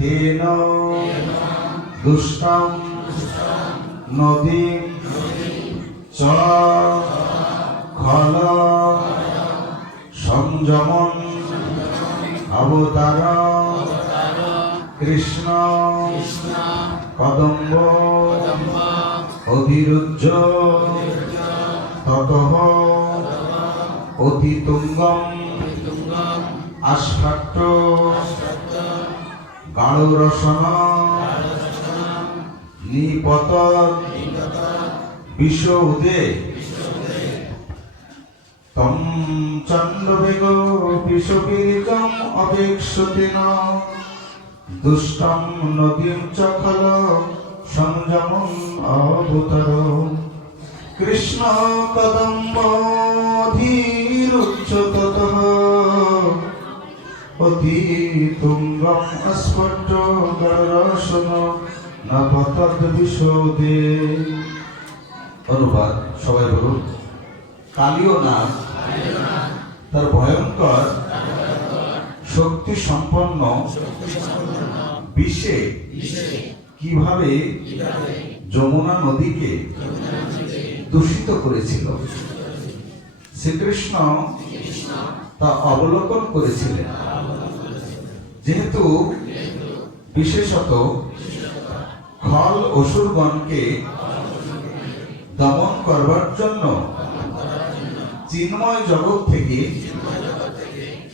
তেন দুষ্টং নদী চ খল সংযমন অবতার কৃষ্ণ কদম্ব অধিরুজ্জ ততঃ অতিতুঙ্গম আস্ফাট্ট গাঢ়রসন নিপতৎ বিষৌদে তম চন্দ্রবেগ বিষবীর্যম অপেক্ষতেন দুষ্টং নদীম চ খল সংযমং অবতার কৃষ্ণ কদম্বধীরুচ্চ ততঃ অতিতুঙ্গম আস্ফুট গাঢ়রসন নিপতৎ বিষৌদে। অনুবাদ সবাই বলুন। কালীয় নাগ তার ভয়ঙ্কর শক্তি সম্পন্ন বিষে কিভাবে যমুনা নদীকে দূষিত করেছিল, শ্রীকৃষ্ণ তা অবলোকন করেছিলেন। যেহেতু বিশেষত খল অসুরগণকে দমন করবার জন্য চিন্ময় জগৎ থেকে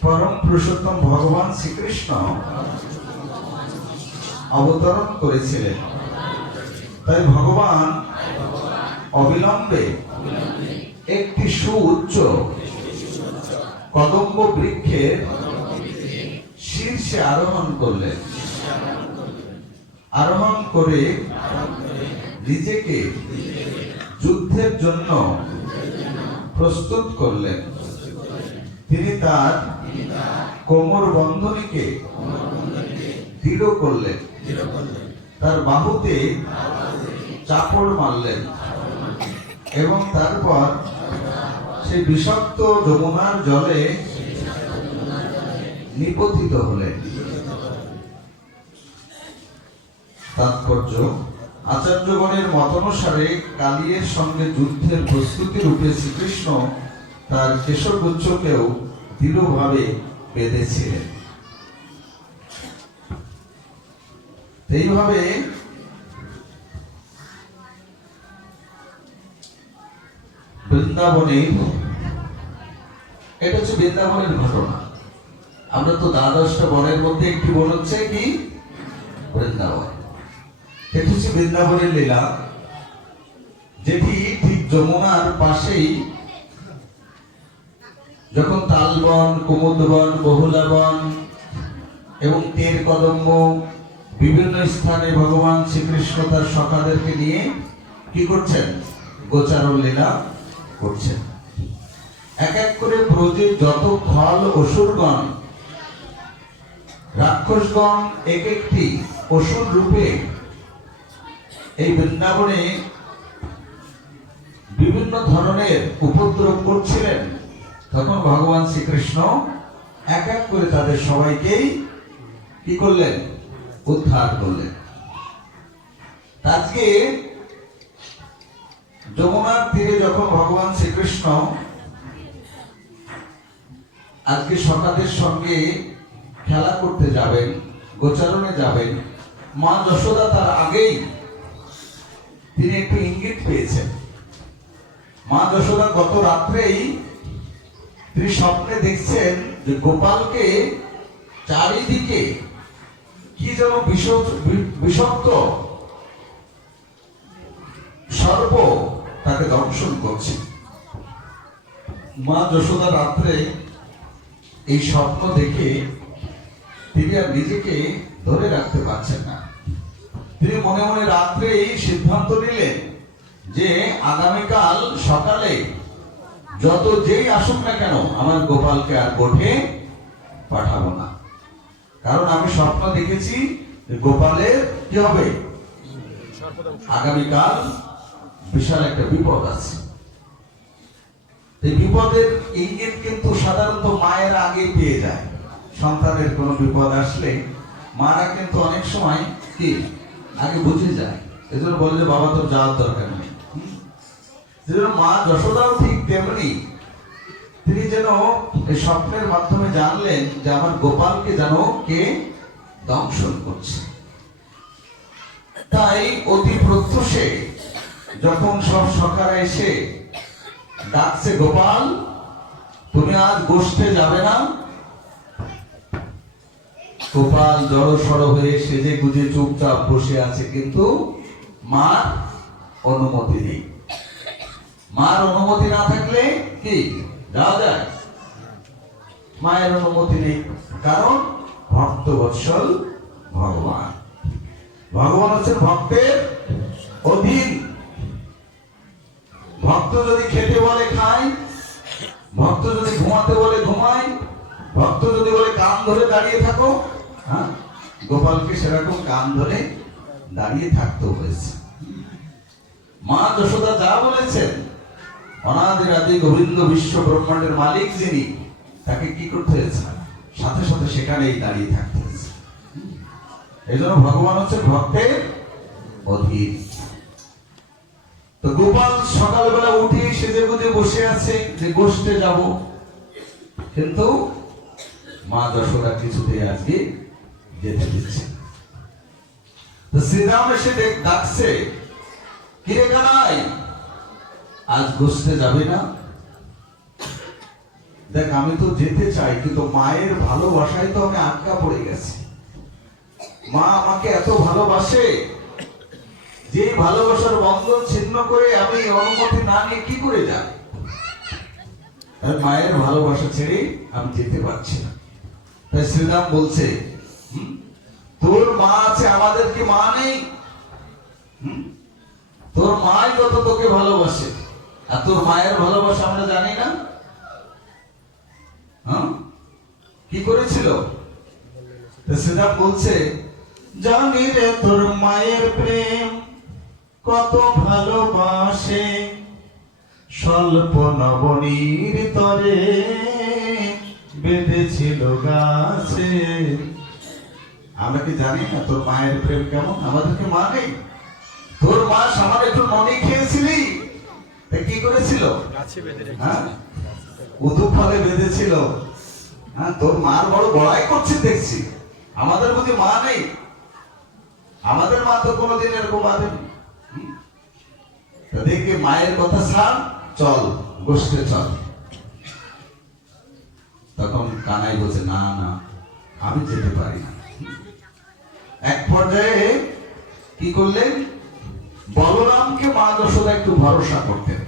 পরম পুরুষোত্তম ভগবান শ্রীকৃষ্ণ অবতরণ করেছিলেন। তাই ভগবান অবিলম্বে একটি সুউচ্চ কদম্ব বৃক্ষের শীর্ষে আরোহণ করলেন। আরোহণ করে নিজেকে যুদ্ধের জন্য প্রস্তুত করলেন। তিনি তার কোমর বন্ধনীকে দৃঢ় করলেন, তার বাহুতে চাপড় মারলেন এবং তারপর সেই বিষাক্ত যমুনার জলে নিপতিত হলেন। তাৎপর্য, আচার্যগণের মতানুসারে কালীর সঙ্গে যুদ্ধের প্রস্তুতি রূপে শ্রীকৃষ্ণ তার কেশগুচ্ছকেও দৃঢ়ভাবে বেঁধেছিলেন। এইভাবে বৃন্দাবনের, এটা হচ্ছে বৃন্দাবনের ঘটনা। আমরা তো দ্বাদশটা বনের মধ্যে একটি বন হচ্ছে কি বৃন্দাবন। এটা হচ্ছে বৃন্দাবনের লীলা, যেটি ঠিক যমুনার পাশেই যখন তালবন, কুমুদবন, বহুলাবন এবং তের কদম্ব বিভিন্ন স্থানে ভগবান শ্রীকৃষ্ণ তার সখাদেরকে নিয়ে কি করছেন? গোচারণ লীলা করছেন। এক এক করে ব্রজের যত খল অসুরগণ, রাক্ষসগণ এক একটি অসুর রূপে এই বৃন্দাবনে বিভিন্ন ধরনের উপদ্রব করছিলেন, তখন ভগবান শ্রীকৃষ্ণ এক এক করে তাদের সবাইকেই কি করলেন? উদ্ধার করলেন। আজকে যমুনার তীরে যখন ভগবান শ্রীকৃষ্ণ আজকে সখাদের সঙ্গে খেলা করতে যাবেন, গোচারণে যাবেন, মা যশোদা তার আগেই তিনি একটু ইঙ্গিত পেয়েছেন। মা যশোদা গত রাত্রেই তিনি স্বপ্নে দেখছেন যে গোপালকে চারিদিকে কি যেন বিষাক্ত সর্প তাকে দংশন করছে। মা যশোদা রাত্রে এই স্বপ্ন দেখে তিনি আর নিজেকে ধরে রাখতে পারছেন না। তিনি মনে মনে রাত্রে এই সিদ্ধান্ত নিলেন যে আগামীকাল সকালে যত যেই আসুক না কেন আমার গোপালকে আর গোঠে পাঠাবো না, কারণ আমি স্বপ্ন দেখেছি গোপালের কি হবে, আগামীকাল বিশাল একটা বিপদ আছে। এই বিপদের ইঙ্গিত কিন্তু সাধারণত মায়ের আগে পেয়ে যায়। সন্তানের কোনো বিপদ আসলে মারা কিন্তু অনেক সময় কি আগে বুঝে যায়, এজন্য বলে যে বাবা তোর যাওয়ার দরকার নেই। যেজন্য মা যশোদাও ঠিক তেমনি, তিনি যেন এই স্বপ্নের মাধ্যমে জানলেন যে আমার গোপালকে যেন কে দংশন করছে। তাই অতি প্রত্যুষে যখন সব সখারা এসে ডাকছে, গোপাল তুমি আজ গোষ্ঠে যাবে না? গোপাল জড়সড় হয়ে সেজে গুজে চুপচাপ বসে আছে, কিন্তু মার অনুমতি নেই। মার অনুমতি না থাকলে কি যাওয়া যায়? মায়ের অনুমতি নেই, কারণ ভক্ত বৎসল ভগবান। ভগবান হচ্ছেন ভক্তের অধীন। ভক্ত যদি খেতে বলে খায়, ভক্ত যদি ঘুমাতে বলে ঘুমায়, ভক্ত যদি বলে কান ধরে দাঁড়িয়ে থাকো, হ্যাঁ, গোপালকে সেরকম কান ধরে দাঁড়িয়ে থাকতে হয়েছে। মা যশোদা যা বলেছেন, অনাদির আদি গোবিন্দ বিশ্ব ব্রহ্মাণ্ডের মালিক যিনি, তাকে কি করতে হয়েছে? সাথে সাথে সেখানেই দাঁড়িয়ে থাকতে হয়েছে। এই জন্য ভগবান হচ্ছে ভক্তের অধীন। তো গোপাল সকালবেলা উঠে সেজে গুজে বসে আছে যে গোষ্ঠে যাব, কিন্তু মা যশোদা কিছুতেই আজকে যেতে দিচ্ছে। তো শ্রীরাম এসে ডাকছে, কিরে কানাই, আজ গোষ্ঠে যাবে না? দেখ আমি তো যেতে চাই, কিন্তু মায়ের ভালোবাসায় তো আমি আটকা পড়ে গেছি। মা আমাকে এত ভালোবাসে, যে ভালোবাসার বন্ধন ছিন্ন করে আমি অনুমতি না নিয়ে কি করে যাই? মায়ের ভালোবাসা ছেড়ে আমি যেতে পারছি না। তাই শ্রীরাম বলছে, তোর মা আছে, আমাদের কি মা নেই? তোর মাই যত তোকে ভালোবাসে, আর তোর মায়ের ভালোবাসা আমরা জানি না? কি করেছিল? শ্রীরাম বলছে, জানি রে তোর মায়ের প্রেম কত ভালোবাসে, স্বল্প নবনীর তরে বেঁধেছিল গাছে। আমরা কি জানি না তোর মায়ের প্রেম কেমন? আমাদেরকে মা নেই? তোর মা সামান্য একটু ননি খেয়েছিলি, কি করেছিল? হ্যাঁ, উদু ফলে বেঁধেছিল। হ্যাঁ, তোর মার বড় বড়াই করছে দেখছি। আমাদের বুঝি মা নেই? আমাদের মা তো কোনোদিন এরকম বাঁধেনি। দেখে মায়ের কথা ছাড়, চল গোষ্ঠে চল। তখন কানাই বলছে, না না আমি যেতে পারি না। এক পর্যায়ে কি করলেন, বলরামকে মা যশোদা একটু ভরসা করতেন।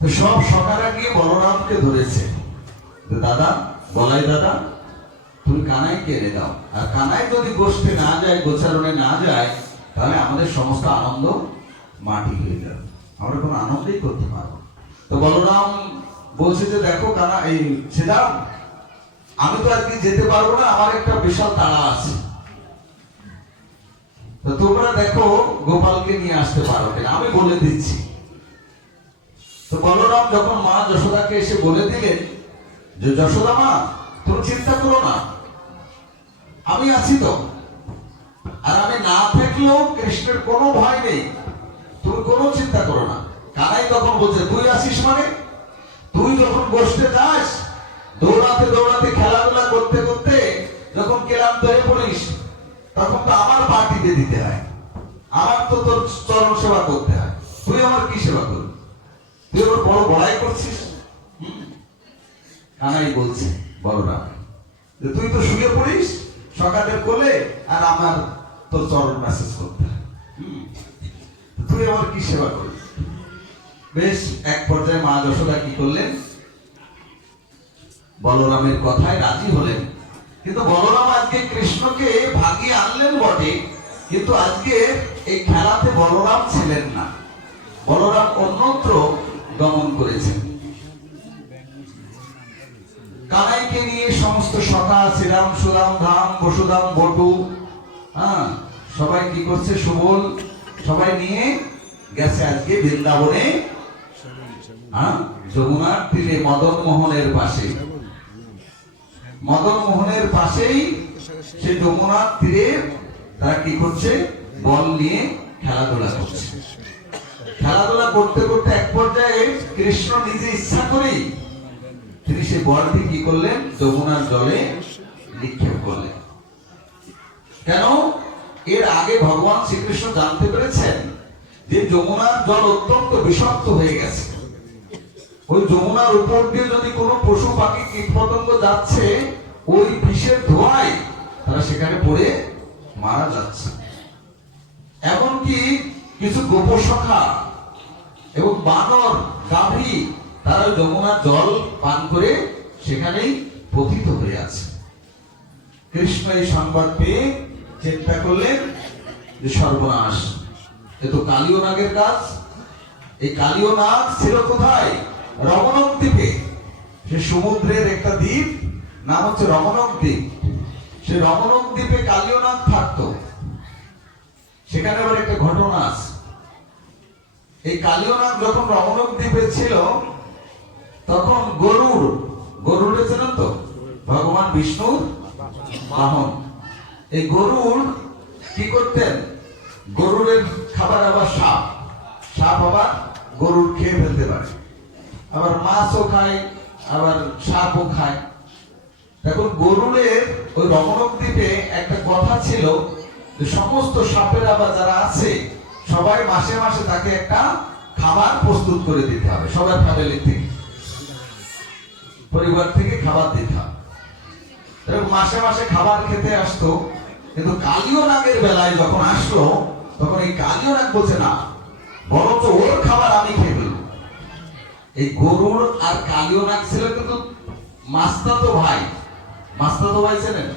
তো সব সখারা গিয়ে বলরামকে ধরেছে, দাদা বলাই দাদা তুমি কানাইকে এনে দাও, আর কানাই যদি গোষ্ঠে না যায়, গোচারণে না যায়, তাহলে আমাদের সমস্ত আনন্দ মাটি হয়ে যাবে, আমরা কোনো আনন্দই করতে পারবো। তো বলরাম বলছে যে দেখো কানা, এই ছিলাম আমি তো আজকে যেতে পারবো না, আমার একটা বিশাল তাড়া আছে। তো তোমরা দেখো গোপালকে নিয়ে আসতে পারো কিনা, আমি বলে দিচ্ছি। তো বলরাম যখন মা যশোদাকে এসে বলে দিলেন যে যশোদা মা তুমি চিন্তা করো না, আমি আছি তো, আর আমি না থাকলেও কৃষ্ণের কোনো ভয় নেই, তুমি কোনো চিন্তা করো না। কানাই তখন বলছে, তুই আসিস মানে? তুই যখন গোষ্ঠে যাস, দৌড়াতে দৌড়াতে খেলাধুলা করতে করতে যখন ক্লান্ত হয়ে পড়িস, তখন তো আমার পার্টিতে দিতে হয়, আমার তো তোর চরণ সেবা করতে হয়, তুই আমার কি সেবা করবি? তুই আমার বড় বড়াই করছিস। কানাই বলছে বলরাম, তুই তো শুয়ে পড়িস সকালের কোলে, আর আমার তোর চরণ মেসেজ করতে হয়, তুই আমার কি সেবা করবি? বেশ, এক পর্যায়ে মা যশোদা কি করলেন, বলরামের কথায় রাজি হলেন। কিন্তু বলরাম আজকে কৃষ্ণকে ভাগিয়ে আনলেন বটে, কিন্তু আজকে এই খেলাতে বলরাম ছিলেন না, বলরাম অন্যত্র গমন করেছেন। কানাইকে নিয়ে সমস্ত সখা শ্রীরাম, সুদাম, ধাম, বসুদাম, বটু, হ্যাঁ সবাই কি করছে, সুবল সবাই নিয়ে গেছে আজকে বৃন্দাবনে, হ্যাঁ যমুনার তীরে মদন মোহনের পাশে। মদন মোহনের পাশেই সে যমুনার তীরে তারা কি করছে, বল নিয়ে খেলাধুলা করছে। খেলাধুলা করতে করতে এক পর্যায়ে কৃষ্ণ নিজে ইচ্ছা করেই তিনি সে বলটি কি করলেন, যমুনার জলে নিক্ষেপ করলেন। কেন? এর আগে ভগবান শ্রীকৃষ্ণ জানতে পেরেছেন যে যমুনার জল অত্যন্ত বিষাক্ত হয়ে গেছে। ওই যমুনার উপর দিয়ে যদি কোনো পশু পাখি কীট পতঙ্গ যাচ্ছে, ওই বিষের ধোঁয়ায় তারা সেখানে পড়ে মারা যাচ্ছে। এমনকি কিছু গোপসখা এবং বানর, গাভী তারা যমুনার জল পান করে সেখানেই পতিত হয়ে আছে। কৃষ্ণ এই সংবাদ পেয়ে চিন্তা করলেন যে সর্বনাশ, এ তো কালীয় নাগের কাজ। এই কালীয় নাগ ছিল কোথায়? রমণক দ্বীপে। সে সমুদ্রের একটা দ্বীপ, নাম হচ্ছে রমণক দ্বীপ। সে রমণক দ্বীপে কালীয় নাগ থাকতো। সেখানে আবার একটা ঘটনা আছে। এই কালীয় নাগ যখন রমণক দ্বীপে ছিল, তখন গরুড় চেনেন তো, ভগবান বিষ্ণুর বাহন। এই গরুড় কি করতেন, গরুড়ের খাবার আবার সাপ আবার গরুড় খেয়ে ফেলতে পারে, আবার মাছও খায়, আবার সাপও খায়। এখন গরুড়ের ওই রমণক দ্বীপে একটা কথা ছিল যে সমস্ত সাপেরা বা যারা আছে সবাই মাসে মাসে তাকে একটা খাবার প্রস্তুত করে দিতে হবে। সবার ফ্যামিলি থেকে, পরিবার থেকে খাবার দিতে হবে। মাসে মাসে খাবার খেতে আসতো। কিন্তু কালীয় নাগের বেলায় যখন আসলো, তখন এই কালীয় নাগ বলছে না, বরঞ্চ ওর খাবার আমি খেয়ে ফেলবো। এই গরুড় আর কালীয় নাগ ছিল কিন্তু মাস্তাতো ভাই। মাস্তাতো ভাই ছিলেন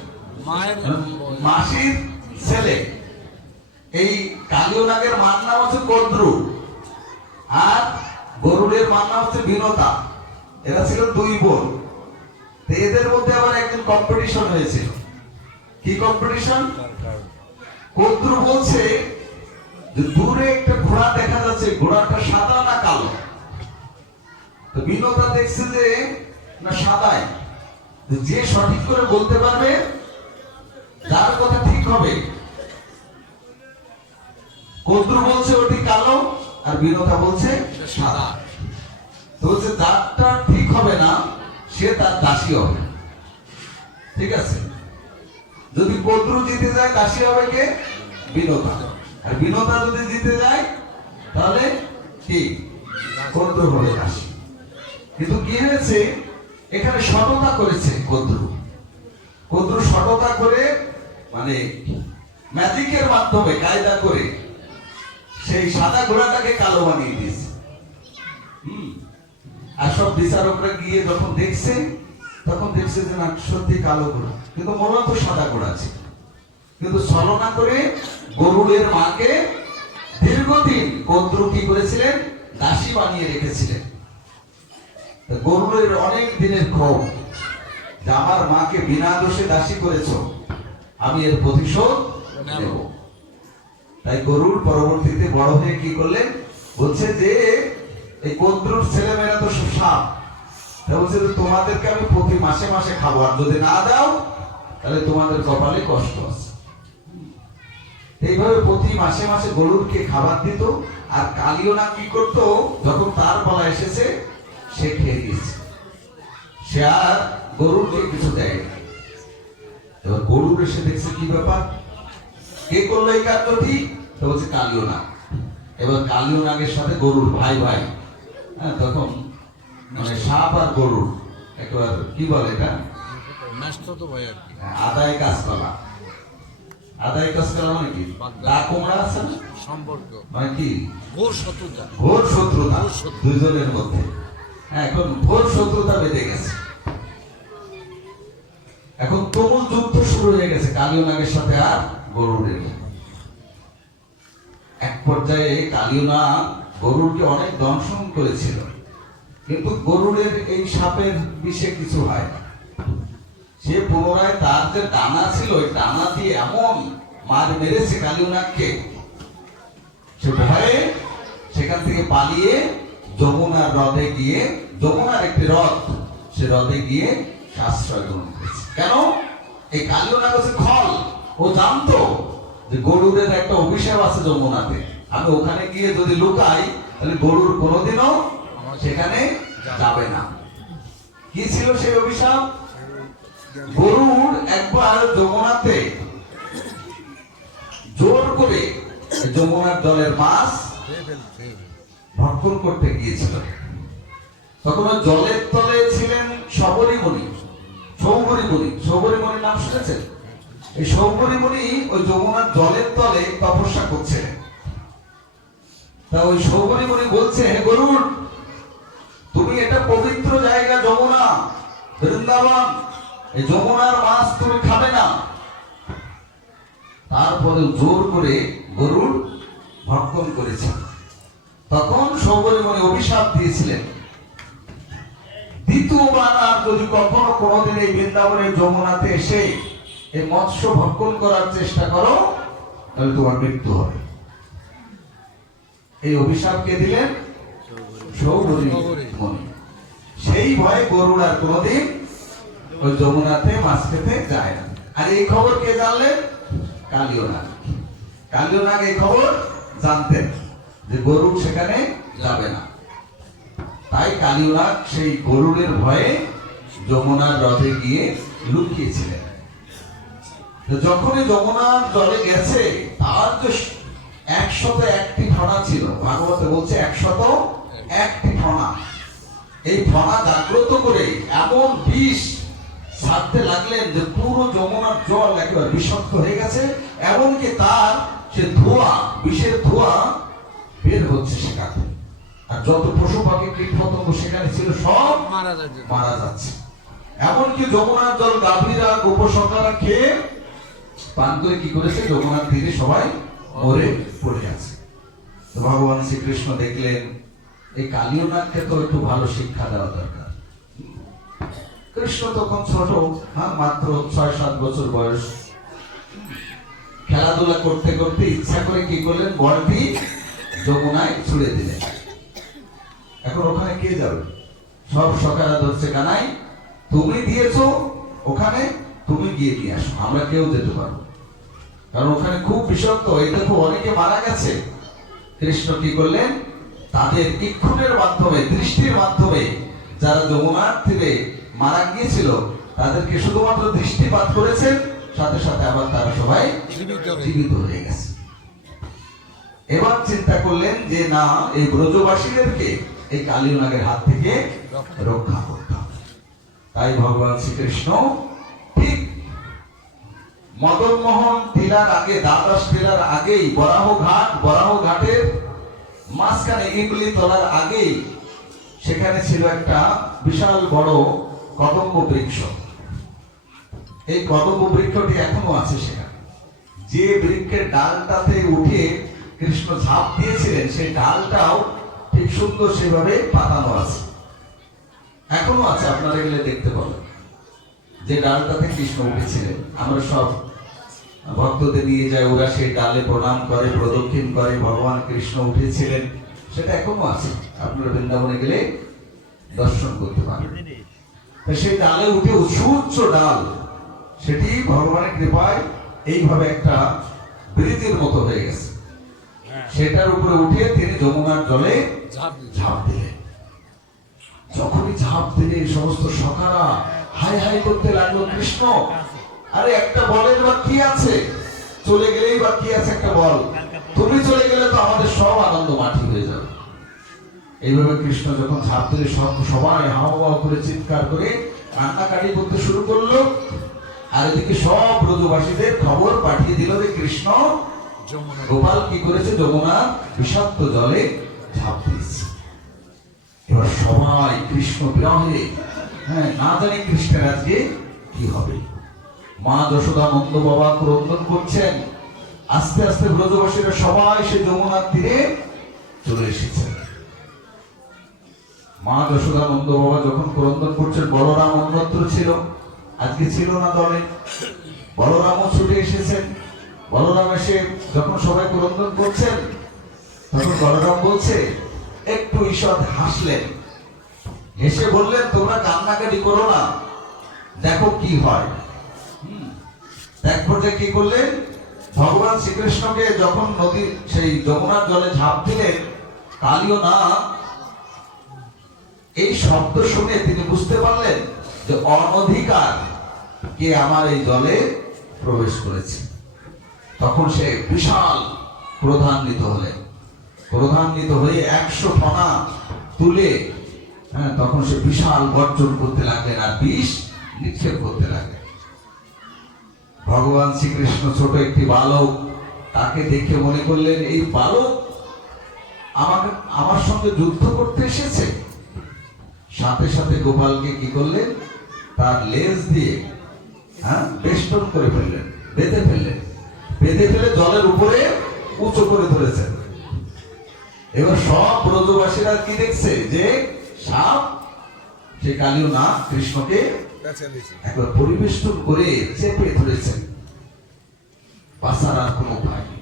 মাসির ছেলে। এই কালীয় নাগের মার নাম হচ্ছে কদ্রু, আর গরুড়ের মার নাম হচ্ছে বিনতা। এরা ছিল দুই বোন। এদের মধ্যে আবার একদিন কম্পিটিশন হয়েছিল। কি কম্পিটিশন? কদ্রু বলছে যে দূরে একটা ঘোড়া দেখা যাচ্ছে, ঘোড়াটা সাদা না কালো? তো বিনতা দেখছে যে না সাদাই। যে সঠিক করে বলতে পারবে, যার কথা ঠিক হবে। কদ্রু বলছে ওটি কালো, আর বিনতা বলছে সাদা। তো বলছে যারটা ঠিক হবে না সে তার দাসী হবে। ঠিক আছে? যদি কদ্রু জিতে যায়, দাসী হবে কে? বিনতা। আর বিনতা যদি জিতে যায়, তাহলে কি? কদ্রু হবে দাসী। কিন্তু কি হয়েছে, এখানে সততা করেছে কদ্রু সততা করে, মানে ম্যাজিকের মাধ্যমে কায়দা করে সেই সাদা ঘোড়াটাকে কালো বানিয়ে দিয়েছে। আর সব বিচারকরা গিয়ে যখন দেখছে, তখন দেখছে যে না সত্যি কালো ঘোড়া, কিন্তু মূলত সাদা ঘোড়া ছিল। কিন্তু ছলনা করে গরুড়ের মাকে দীর্ঘদিন কদ্রু কি করেছিলেন, দাসী বানিয়ে রেখেছিলেন। গরুড়ের অনেক দিনের ক্ষোভ যে আমার মাকে বিনা দোষে দাসী করেছ, আমি এর প্রতিশোধ নেব। তাই গরুড় পরবর্তীতে বড় হয়ে কি করলেন, বলছে যে এই কদ্রুর ছেলেমেয়েরা তো সব সাপ, বলছে তোমাদেরকে আমি প্রতি মাসে মাসে খাবো, আর যদি না দাও তাহলে তোমাদের কপালে কষ্ট আছে। এইভাবে প্রতি মাসে মাসে গরুরকে খাবার দিত। আর কালীয় নাগ কি করতো, যখন তার বেলা এসেছে সে খেয়ে দিয়েছে, সে আর গরুরকে কিছু দেয়। এবার গরুর এসে দেখছে কি ব্যাপার, কে করলো এই কার্যটি? তো বলছে কালীয় নাগ। এবার কালীয় নাগের সাথে গরুর ভাই ভাই। হ্যাঁ, তখন মানে সাপ আর গরুর একবার কি বলে এটা, আদায় কাজ করা। আদায় কাজ করা মানে কি? কুমড়া আছে না, সম্পর্ক মানে কি? ঘোর শত্রুতা দুজনের মধ্যে। এখন ঘোর শত্রুতা বেঁধে গেছে। এখন তুমুল যুদ্ধ শুরু হয়ে গেছে কালীয় নাগের সাথে আর গরুড়ের। এক পর্যায়ে কালীয় নাগ গরুড়কে অনেক দংশন করেছিল, কিন্তু গরুড়ের এই সাপের বিষে কিছু হয় না। সে পুনরায় তার যে ডানা ছিল, ওই ডানা দিয়ে এমন মার মেরেছে কালীয় নাগকে, সে ভয়ে সেখান থেকে পালিয়ে যমুনার হ্রদে গিয়ে, যমুনার একটি হ্রদ, সে হ্রদে গিয়ে আশ্রয় গ্রহণ করেছে। কেন? এই কালীয় নাগ হচ্ছে খল। ও জানতো যে গরুরের একটা অভিশাপ আছে যমুনাতে, আমি ওখানে গিয়ে যদি লুকাই তাহলে গরুর কোনোদিনও সেখানে যাবে না। কি ছিল সেই অভিশাপ? গরুর একবার যমুনাতে জোর করে যমুনার জলের মাছ ভক্ষণ করতে গিয়েছিল। তখন জলের তলে ছিলেন সবরীমণি, সৌবরীমণি। সৌবরীমণির নাম শুনেছেন? এই সৌবরীমণি ওই যমুনার জলের তলে তপস্যা করছিলেন। তা ওই সৌবরীমণি বলছে, হে গরুড়, তুমি এটা পবিত্র জায়গা যমুনা, বৃন্দাবন, এই যমুনার মাছ তুমি খাবে না। তারপরে জোর করে গরুড় ভক্ষণ করেছেন। তখন সৌবরীমণি অভিশাপ দিয়েছিলেন, দ্বিতীয়বার আর যদি কখনো কোনোদিন এই বৃন্দাবনের যমুনাতে এসে এই মৎস্য ভক্ষণ করার চেষ্টা করো তাহলে তোমার মৃত্যু হবে। এই অভিশাপ কে দিলেন? সৌবরীমণি। সেই ভয়ে গরুড় আর কোনোদিন ওই যমুনাতে মাছ খেতে যায় না। আর এই খবর কে জানলেন? কালীয় নাগ। কালীয় নাগ এই খবর জানতেন যে গরুড় সেখানে যাবে না। তাই কালীয় নাগ সেই গরুড়ের ভয়ে যমুনার হ্রদে গিয়ে লুকিয়েছিলেন। যখনই যমুনার জলে গেছে, তার যে 101টি ফণা ছিল, ভাগবতে বলছে 101টি ফণা। এই ফণা জাগ্রত করে এমন বিষ ছাড়তে লাগলেন যে পুরো যমুনার জল একেবারে বিষাক্ত হয়ে গেছে। এমনকি তার সে ধোঁয়া, বিষের ধোঁয়া বের হচ্ছে সেখানে। আর যত পশু পাখি কীট পতঙ্গ সেখানে ছিল সব মারা যাচ্ছে। এমনকি যমুনার জল গাভীরা গোপসখারা খেয়ে পান করে কি করেছে, যমুনার তীরে সবাই মরে পড়ে আছে। তো ভগবান শ্রীকৃষ্ণ দেখলেন এই কালীয় নাগকে তো একটু ভালো শিক্ষা দেওয়া দরকার। কৃষ্ণ তখন ছোট, মাত্র 6-7 বছর বয়স। খেলাধুলা করতে করতে ইচ্ছা করে কি করলেন, বলটি যমুনায় ছুড়ে দিলেন। এখন ওখানে কে যাবে? সব সখারা ধরছে, কানাই তুমি দিয়েছো, ওখানে তুমি গিয়ে নিয়ে আসো, আমরা কেউ যেতে পারবো, কারণ ওখানে খুব বিষাক্ত। এই দেখো অনেকে মারা গেছে। কৃষ্ণ কি করলেন, তাদের ইক্ষুনের মাধ্যমে, দৃষ্টির মাধ্যমে যারা যমুনার তীরে মারা গিয়েছিল তাদেরকে শুধুমাত্র দৃষ্টিপাত করেছেন, সাথে সাথে আবার তারা সবাই জীবিত হয়ে গেছে। এবার চিন্তা করলেন যে না, এই ব্রজবাসীদেরকে এই কালীয় নাগের হাত থেকে রক্ষা করতে হবে। তাই ভগবান শ্রীকৃষ্ণ ঠিক মদন মোহন টিলার আগে, দ্বাদশ টিলার আগেই, বরাহ ঘাটের মাঝখানে ইমলি তলার আগেই সেখানে ছিল একটা বিশাল বড় কদম্ব বৃক্ষ। এই কদম্ব বৃক্ষটি এখনো আছে সেখানে। যে বৃক্ষের ডালটাতে উঠে কৃষ্ণ ঝাঁপ দিয়েছিলেন, সেই ডালটাও ঠিক সুন্দর সেভাবে পাতানো আছে, এখনো আছে। আপনারা গেলে দেখতে পাবেন যে ডালটাতে কৃষ্ণ উঠেছিলেন। আমরা সব ভক্তদের নিয়ে যায়, ওরা সেই ডালে প্রণাম করে, প্রদক্ষিণ করে, ভগবান কৃষ্ণ উঠেছিলেন, সেটা এখনো আছে। আপনারা বৃন্দাবনে গেলে দর্শন করতে পারেন। সেই ডালে উঠে উচ্চ ডাল, সেটি ভগবানের কৃপায় এইভাবে একটা ব্রিজের মতো হয়ে গেছে। সেটার উপরে উঠে তিনি যমুনার জলে ঝাঁপ দিলেন। যখনই ঝাঁপ দিলেন সমস্ত সখারা হাই হাই করতে লাগলো, কৃষ্ণ আরে একটা বলের বা কি আছে, চলে গেলেই বা কি আছে একটা বল, তুমি চলে গেলে তো আমাদের সব আনন্দ মাটি হয়ে যাবে। এইভাবে কৃষ্ণ যখন ঝাঁপ দিলে সবাই হাওয়া করে চিৎকার করে কান্নাকাটি করতে শুরু করলো। আর এদিকে সব ব্রজবাসীদের খবর পাঠিয়ে দিল যে কৃষ্ণ গোপাল কি করেছে, যমুনা বিষাক্ত জলে ঝাঁপ দিয়েছে। এবার সবাই কৃষ্ণ বিরহে, না জানি কৃষ্ণের আজকে কি হবে। মা যশোদা নন্দ বাবা ক্রন্দন করছেন। আস্তে আস্তে ব্রজবাসীরা সবাই সে যমুনার তীরে চলে এসেছে। মা যশোদা নন্দ বাবা যখন ক্রন্দন করছেন, বলরাম অন্যত্র ছিল, আজকে ছিল না দলে। বলরামও ছুটে এসেছেন। বলরাম এসে যখন সবাই ক্রন্দন করছেন, তখন বলরাম বলছে, একটু ঈষৎ হাসলেন, হেসে বললেন, তোমরা কান্নাকাটি করো না, দেখো কি হয়। এক পর্যায়ে কি করলেন, ভগবান শ্রীকৃষ্ণকে যখন নদী সেই যমুনার জলে ঝাঁপ দিলেন, কালীয় না এই শব্দ শুনে তিনি বুঝতে পারলেন যে অনধিকার কে আমার এই জলে প্রবেশ করেছে। তখন সে বিশাল ক্রোধান্বিত হলেন। ক্রোধান্বিত হয়ে 100 ফণা তুলে তখন সে বিশাল গর্জন করতে লাগলেন আর বিষ নিক্ষেপ করতে লাগলেন। ভগবান শ্রীকৃষ্ণ ছোট একটি বালক, তাকে দেখে মনে করলেন এই বালক আমার সঙ্গে যুদ্ধ করতে এসেছে। সাথে সাথে গোপালকে কি করলেন, তার লেজ দিয়ে বেষ্টন করে ফেললেন, বেঁধে ফেললেন। বেঁধে ফেলে জলের উপরে উঁচু করে ধরেছেন। এবার সব ব্রজবাসীরা কি দেখছে যে সাপ, সে কালীয় না কৃষ্ণকে একবার পরিবেষ্টন করে চেপে ধরেছেন, বাঁচার আর কোনো উপায় নেই।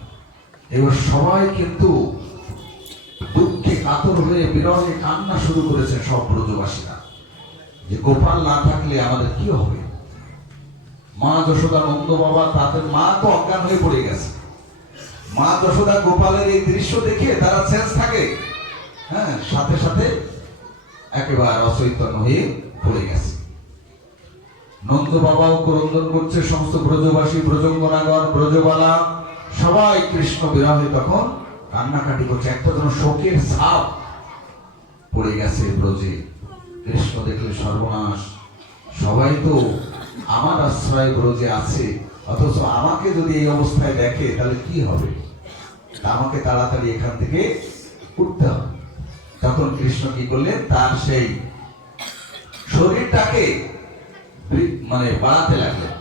এবার সবাই কিন্তু দুঃখে কাতর হয়ে বিরহে কান্না শুরু করেছেন সব ব্রজবাসীরা, যে গোপাল না থাকলে আমাদের কি হবে। মা যশোদা, নন্দ বাবা, তাদের মা তো অজ্ঞান হয়ে পড়ে গেছে। মা যশোদা গোপালের এই দৃশ্য দেখে তারা সেন্স থাকে, সাথে সাথে একেবারে অচৈতন্য হয়ে পড়ে গেছে। নন্দ বাবাও ক্রন্দন করছে, সমস্ত ব্রজবাসী, ব্রজঙ্গনাগর, ব্রজবালা সবাই কৃষ্ণ বিরহে তখন কান্নাকাটি করছে। একটা যেন শোকের ছাপ পড়ে গেছে ব্রজে। কৃষ্ণ দেখলে সর্বনাশ, সবাই তো আমার আশ্রয় ব্রজে আছে, অথচ আমাকে যদি এই অবস্থায় দেখে তাহলে কি হবে, আমাকে তাড়াতাড়ি এখান থেকে উঠতে হবে। তখন কৃষ্ণ কি করলেন, তার সেই শরীরটাকে বাড়াতে লাগলেন।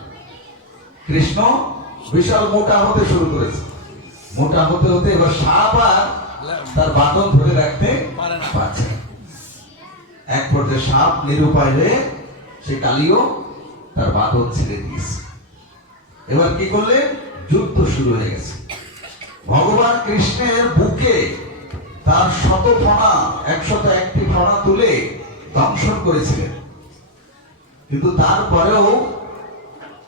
কৃষ্ণ বিশাল মোটা হতে শুরু করেছে। মোটা হতে হতে এবার সাপ আর তার বাঁধন ধরে রাখতে পারছে না। এক পর্যায়ে সাপ নিরুপায় হয়ে সে কালীও তার বাঁধন ছেড়ে দিয়েছে। এবার কি করলে, যুদ্ধ শুরু হয়ে গেছে। ভগবান কৃষ্ণের বুকে তার 101টি ফণা তুলে দংশন করেছিলেন, কিন্তু তারপরেও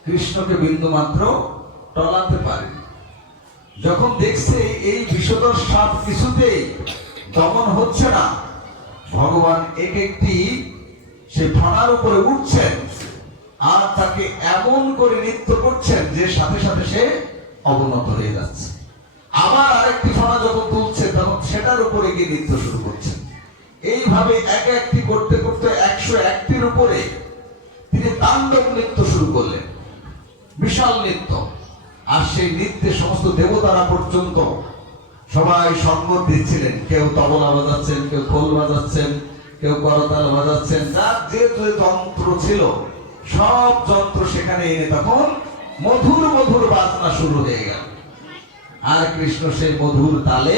কৃষ্ণকে বিন্দুমাত্র টলাতে পারেনি। যখন দেখছে এই বিষধর সাপ কিছুতেই দমন হচ্ছে না, ভগবান এক একটি সে ফণার উপরে উঠছেন আর তাকে এমন করে নৃত্য করছেন যে সাথে সাথে সে অবনত হয়ে যাচ্ছে। আবার আরেকটি ফণা যখন তুলছে তখন সেটার উপরে গিয়ে নৃত্য শুরু করছেন। এইভাবে এক একটি করতে করতে 101টির উপরে তিনি তাণ্ডব নৃত্য শুরু করলেন, বিশাল নৃত্য। আর সেই নৃত্যে সমস্ত দেবতারা পর্যন্ত সবাই সঙ্গত দিচ্ছিলেন। কেউ তবলা বাজাচ্ছেন, কেউ খোল বাজাচ্ছেন, কেউ করতাল বাজাচ্ছেন। যার যে যন্ত্র ছিল সব যন্ত্র সেখানে এনে তখন মধুর মধুর বাজনা শুরু হয়ে গেল। আর কৃষ্ণ সেই মধুর তালে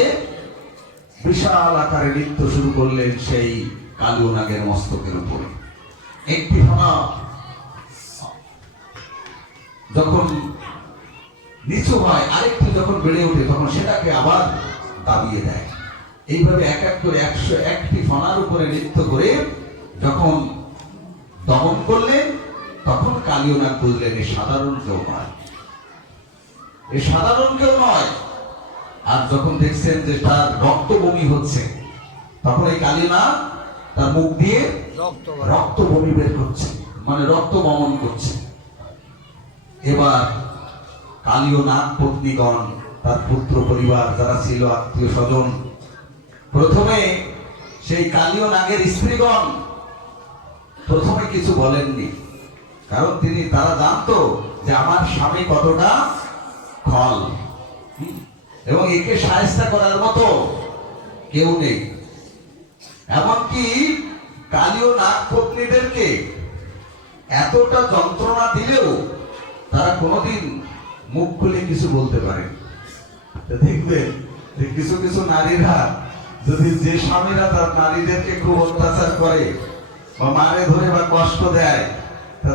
বিশাল আকারে নৃত্য শুরু করলেন সেই কালীয় নাগের মস্তকের উপরে। একটি ফণা যখন নিচু হয়, আরেকটি যখন বেড়ে ওঠে তখন সেটাকে আবার দাবিয়ে দেয়। এইভাবে এক এক করে 101টি ফণার উপরে নৃত্য করে যখন দমন করলেন, তখন কালীয় নাগ বুঝলেন এই সাধারণ কেউ নয়, এই সাধারণ কেউ নয়। আর যখন দেখছেন যে তার রক্ত বমি হচ্ছে, তখন এই কালীয় নাগ তার মুখ দিয়ে রক্ত বমি বের করছে, মানে রক্ত বমন করছে। এবার কালীয় নাগ পত্নীগণ, তার পুত্র পরিবার যারা ছিল, আত্মীয় স্বজন, প্রথমে সেই কালীয় নাগের স্ত্রীগণ প্রথমে কিছু বলেননি, কারণ তারা জানতো যে আমার স্বামী কতটা খল এবং একে সাহায্য করার মতো কেউ নেই। এমনকি কালীয় নাগ পত্নীদেরকে এতটা যন্ত্রণা দিলেও তারা কোনোদিন মুখ খুলে কিছু বলতে পারে। দেখবেন যে কিছু কিছু নারীরা যদি, যে স্বামীরা তার নারীদেরকে খুব অত্যাচার করে বা মারে ধরে বা কষ্ট দেয়,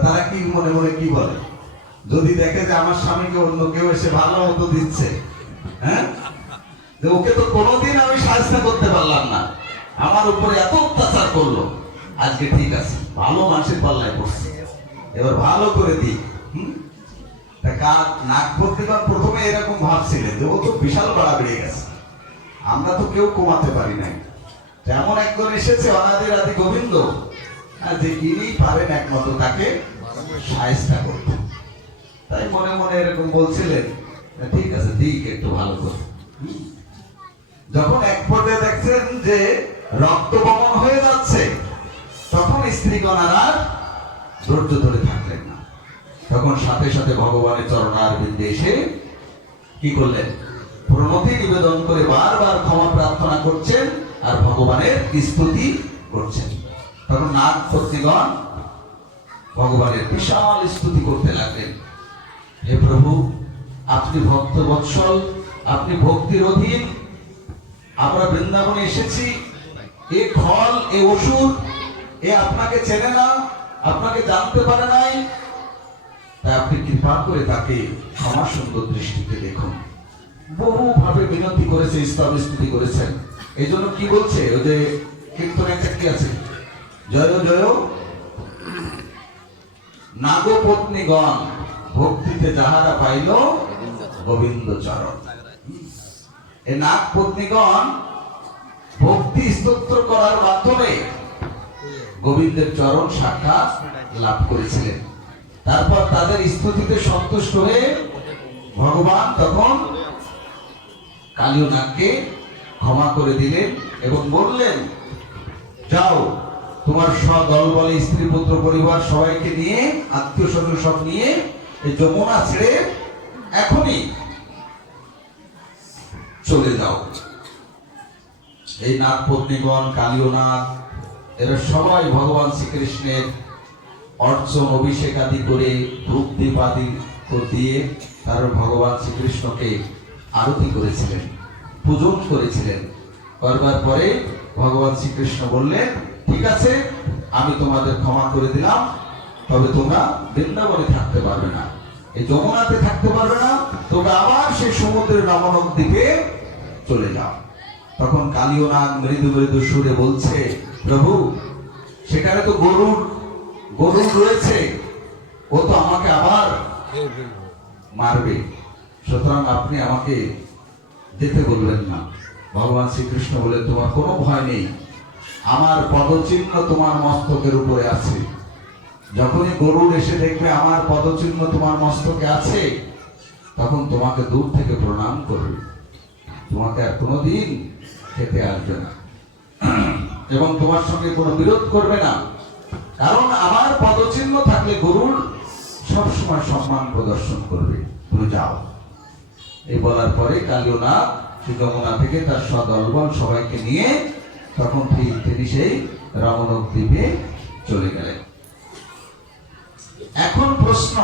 তারা কি মনে মনে কি বলে, যদি দেখে যে আমার স্বামীকে অন্য কেউ এসে ভালো মতো দিচ্ছে, যে ওকে তো কোনোদিন আমি সাহায্য করতে পারলাম না, আমার উপরে এত অত্যাচার করলো, আজকে ঠিক আছে ভালো মানুষের পাল্লায় পড়ছে, এবার ভালো করে দিই। নাগভর্তিগণ প্রথমে এরকম ভাবছিলেন যে ও তো বিশাল বাড়া বেড়ে গেছে, আমরা তো কেউ কমাতে পারি নাই। এমন একজন এসেছে অনাদির আদি গোবিন্দ, যে ইনি পারেন একমাত্র তাকে সায়স্তা করতে। তাই মনে মনে এরকম বলছিলেন, ঠিক আছে দিক একটু ভালো করে। যখন এক পর্যায়ে দেখছেন যে রক্ত বমন হয়ে যাচ্ছে, তখন স্ত্রীগণ আর ধৈর্য ধরে থাকলেন না। তখন সাথে সাথে ভগবানের চরণারবিন্দে এসে কি করলেন, প্রণতি নিবেদন করে বারবার ক্ষমা প্রার্থনা করছেন আর ভগবানের স্তুতি করছেন। তখন নাগ পত্নীগণ ভগবানের বিশাল স্তুতি করতে লাগলেন। হে প্রভু, আপনি ভক্ত বৎসল, আপনি ভক্তির অধীন, আমরা বৃন্দাবনে এসেছি, এ খল এ অসুর এ আপনাকে চেনে না, আপনাকে জানতে পারে নাই, তাই আপনি কৃপা করে তাকে ক্ষমা সুন্দর দৃষ্টিতে দেখুন। বহু ভাবে বিনতি করেছে, স্তব স্তুতি করেছেন। এই জন্য কি বলছে, ওই যে কীর্তনে একটা কি আছে, জয় জয় নাগপত্নীগণ ভক্তিতে যাহারা পাইল গোবিন্দ চরণ। এই নাগপত্নীগণ ভক্তি স্তোত্র করার মাধ্যমে গোবিন্দের চরণ সাক্ষাৎ লাভ করেছিলেন। তারপর তাদের স্তুতিতে সন্তুষ্ট হয়ে ভগবান তখন কালীয় নাগকে ক্ষমা করে দিলেন এবং বললেন, যাও তোমার সদল বলে স্ত্রী পুত্র পরিবার সবাইকে নিয়ে, আত্মীয় স্বজন সব নিয়ে এই যমুনা ছেড়ে এখনই চলে যাও। এই নাগ পত্নীগণ, কালীয় নাগ, এরা সবাই ভগবান শ্রীকৃষ্ণের অর্চন অভিষেক আদি করে ধূপ দীপ আদি দিয়ে তার ভগবান শ্রীকৃষ্ণকে আরতি করেছিলেন, পূজন করেছিলেন। করবার পরে ভগবান শ্রীকৃষ্ণ বললেন, ঠিক আছে, আমি তোমাদের ক্ষমা করে দিলাম, তবে তোমরা বৃন্দাবনে থাকতে পারবে না, এই যমুনাতে থাকতে পারবে না, তোমরা আবার সেই সমুদ্রের নমনক দ্বীপে চলে যাও। তখন কালীয় নাগ মৃদু মৃদু সুরে বলছে, প্রভু সেখানে তো গরুর রয়েছে, ও তো আমাকে আবার মারবে, সুতরাং আপনি আমাকে যেতে বলবেন না। ভগবান শ্রীকৃষ্ণ বলে, তোমার কোনো ভয় নেই, আমার পদচিহ্ন তোমার মস্তকের উপরে আছে। যখনই গরুর এসে দেখবে আমার পদচিহ্ন তোমার মস্তকে আছে, তখন তোমাকে দূর থেকে প্রণাম করবে, তোমাকে আর কোনোদিন খেতে আসবে না এবং তোমার সঙ্গে কোনো বিরোধ করবে না, কারণ আমার পদচিহ্ন থাকলে গরুর সবসময় সম্মান প্রদর্শন করবে, তুমি যাও। এই বলার পরে কালীয় নাগ যমুনা থেকে তার সদলবল সবাইকে নিয়ে তখন তিনি সেই রমণক দ্বীপে চলে গেলেন। এখন প্রশ্ন,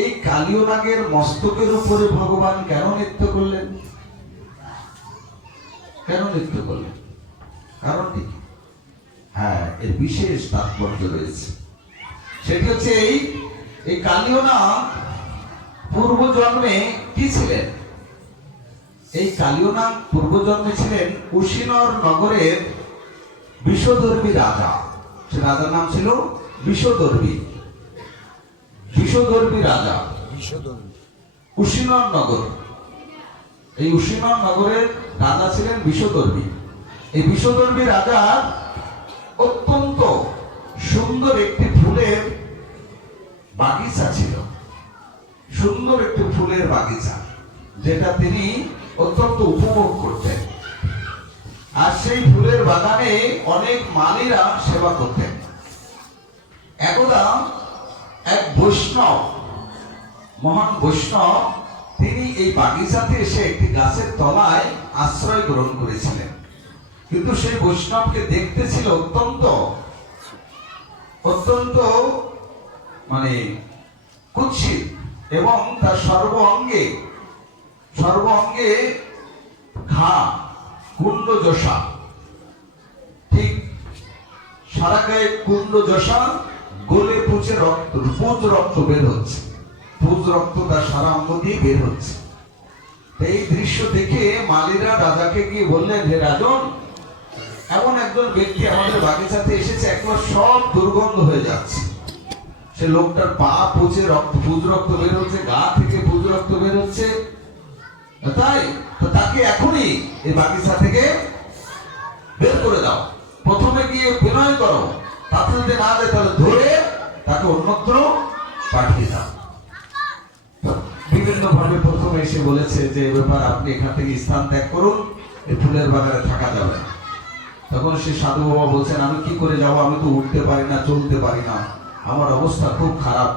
এই কালীয় নাগের মস্তকের উপরে ভগবান কেন নৃত্য করলেন? কেন নৃত্য করলেন? কারণটি কি? হ্যাঁ, এর বিশেষ তাৎপর্য রয়েছে। সেটি হচ্ছে এই কালীয় নাগ পূর্ব জন্মে কি ছিলেন? এই কালীয় নাগ পূর্ব জন্মে ছিলেন কুশীনর নগরের বিষধর্মী রাজা। সে রাজার নাম ছিল বিষধর্মী রাজা, কুশীনর নগর। এই কুশীনর নগরের রাজা ছিলেন বিষধর্মী। এই বিষধর্মী রাজার অত্যন্ত সুন্দর একটি ফুলের বাগিচা ছিল, সুন্দর একটি ফুলের বাগিচা, যেটা তিনি অত্যন্ত উপভোগ করতেন। আর সেই ফুলের বাগানে অনেক মালীরা সেবা করতেন। একদা এক বৈষ্ণব, মহান বৈষ্ণব, তিনি এই বাগিচাতে এসে একটি গাছের তলায় আশ্রয় গ্রহণ করেছিলেন। কিন্তু সেই বৈষ্ণবকে দেখতে ছিল অত্যন্ত মানে কুৎসিত, এবং তার সর্ব অঙ্গে ঘা, কুণ্ড যশা, ঠিক সারা গায়ে কুণ্ড যশা, গলে পুঁজে পুজ রক্ত বের হচ্ছে, পুজ রক্ত তার সারা অঙ্গ দিয়ে বের হচ্ছে। এই দৃশ্য দেখে মালীরা রাজাকে গিয়ে বললেন, হে রাজন, এমন একজন ব্যক্তি আমাদের বাগিচাতে এসেছে, একবার সব দুর্গন্ধ হয়ে যাচ্ছে, সে লোকটার পা পচে রক্ত, পুজ রক্ত বের হচ্ছে, গা থেকে পুজ রক্ত বের হচ্ছে, তাই তো তাকে এখনই এই বাগিচা থেকে বের করে দাও। প্রথমে গিয়ে বিনয় করো, তাতে যদি না দেয় তাহলে ধরে তাকে অন্যত্র পাঠিয়ে দাও। বিভিন্ন ভাবে প্রথমে এসে বলেছে যে ব্যাপার, আপনি এখান থেকে স্থান ত্যাগ করুন, এই ফুলের বাগানে থাকা যাবে না। তখন সে সাধু বাবা বলছেন, আমি কি করে যাবো, আমি তো উঠতে পারি না, চলতে পারি না, আমার অবস্থা খুব খারাপ।